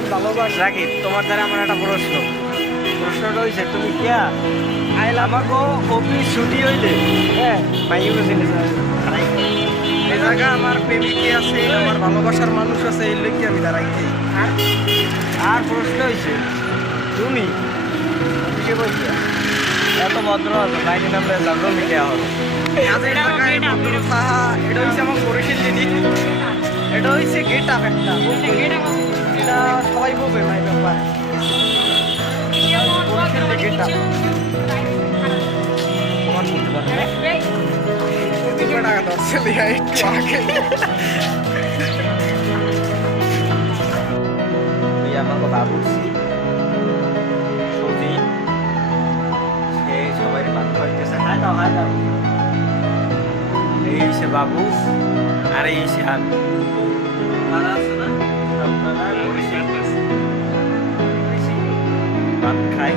আমি ভালোবাসি। রাখি তোমার দ্বারা আমার একটা প্রশ্নটা হয়েছে তুমি কিয়া আমাকে অফিস ছুটি হইলে হ্যাঁ, মাইকে চিনি এই জায়গা আমার প্রেমিকে আছে, আমার ভালোবাসার মানুষ আছে, এই লেগে আমি দাঁড়াইছি। আর প্রশ্ন হয়েছে তুমি অফিসে বলছি এত ভদ্র আছো বাইরে নামলে জানো মিলিয়া হবে কাজের জায়গায় ভদ্র থাকা, এটা হচ্ছে আমার পরিশীলনী। এটা হচ্ছে গেট আপ একটা, এটা সবাই বলবে ভাই ব্যাপার পরিশীলনী গেট আপ। তোমার বলতে পারবে টাকা দশ একটু আগে এই আমাকে বাবুর্চি সজি সে সবাই বাদ করতেছে হাই দাও এই সে বাবু আর এই সে আমি ভাত খাই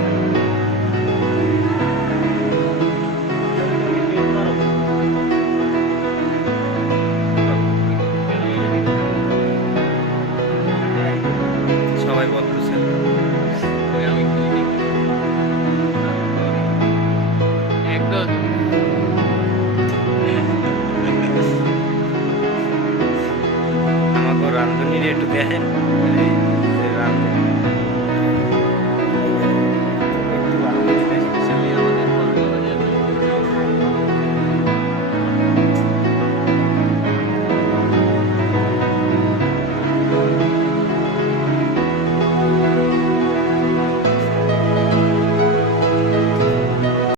সবাই বলতেছে একদম আমাকে রান্ধুনির একটু দেখেন এই যে রান্ধুনি